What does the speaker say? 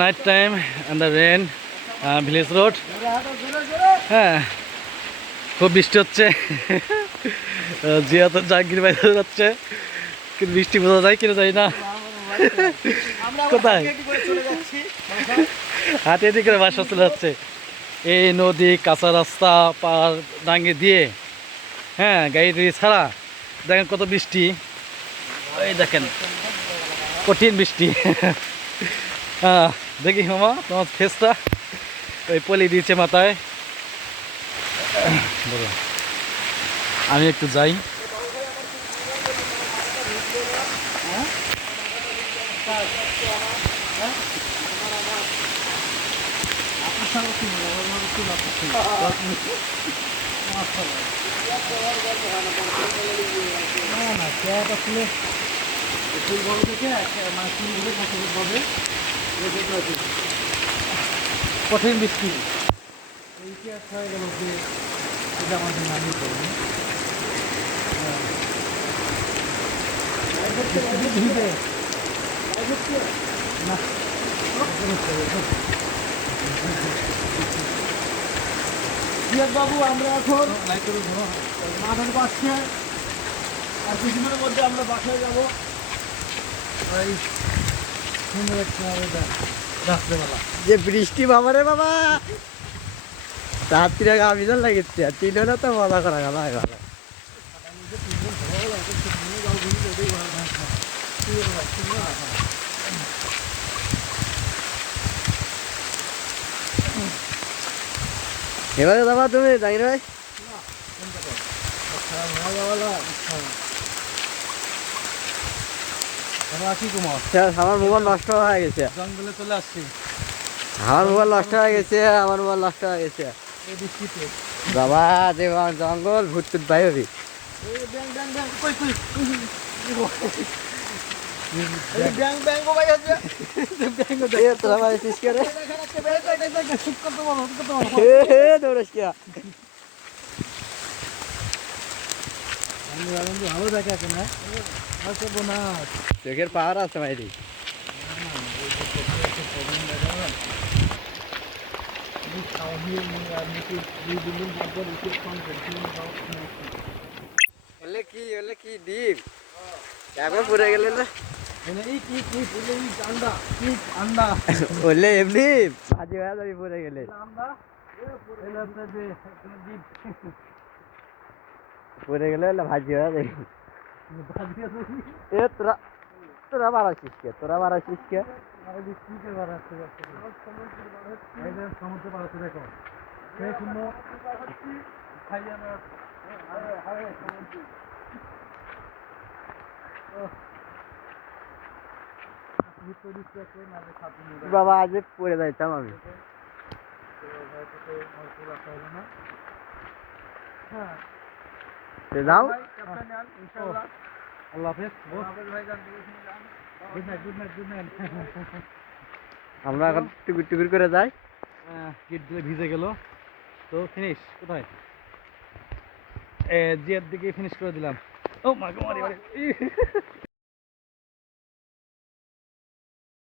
Night time and the rain village road হ্যাঁ খুব বৃষ্টি হচ্ছে। জিয়া তো জাগির বাইরে যাচ্ছে। কিন্তু বৃষ্টি বোঝা যায় কিনা যায় না। কোথায়? হাতে দিকে বাসা চলে যাচ্ছে। এই নদী, কাঁচা রাস্তা পার ডাঙ্গে দিয়ে হ্যাঁ গাড়ি টাড়ি ছাড়া। দেখেন কত বৃষ্টি। এই দেখেন, কঠিন বৃষ্টি। হ্যাঁ দেখি মামা, তোমার ফেসটা ওই পলি দিয়েছে মাথায়। বলো। আমি একটু যাই। না না ক্যাব আসলে ফুল বড় থেকে মানে ফুলগুলো কতভাবে কঠিন বৃষ্টি। এই কি আর হয়ে গেল যে এটা আমাদের করব। বাবু আমরা এখন মাঠের পাশে আর কিছুদিনের মধ্যে আমরা বাসায় যাব। এই সুন্দর একটা রাত্রেবেলা। যে বৃষ্টি বাবা রে বাবা। রাত্রি আগে আমি তো লাগেছে আর তিনটা তো মজা করা গেল ভালো এবারে যাবা তুমি জানির ভাই আমরা আছি কুমার স্যার, আমার মোবাইল নষ্ট হয়ে গেছে। জঙ্গলে চলে আসছি আমার মোবাইল নষ্ট হয়ে গেছে আমার মোবাইল নষ্ট হয়ে গেছে। বাবা যে জঙ্গল ভূত হবি চোখের পাওয়ার আছে হলে কি কি ডিম পড়ে গেলে না? হলে এমনি। বাজে হয়ে যাবি পড়ে গেলে। পড়ে গেলে। ভাজি হয়ে যাবি। এ তোরা তোরা মারাছিস কে? তোরা মারাছিস কে? সমুদ্র পাড়াতে দেখো। খাইয়া বাবা আজ পড়ে যাইতাম আমি। যাও। আমরা এখন টুকুর টুকুর করে যাই। গেট দিলে ভিজে গেল। তো ফিনিশ কোথায়? জিয়ার দিকে ফিনিশ করে দিলাম। ও মা গো মারি মারি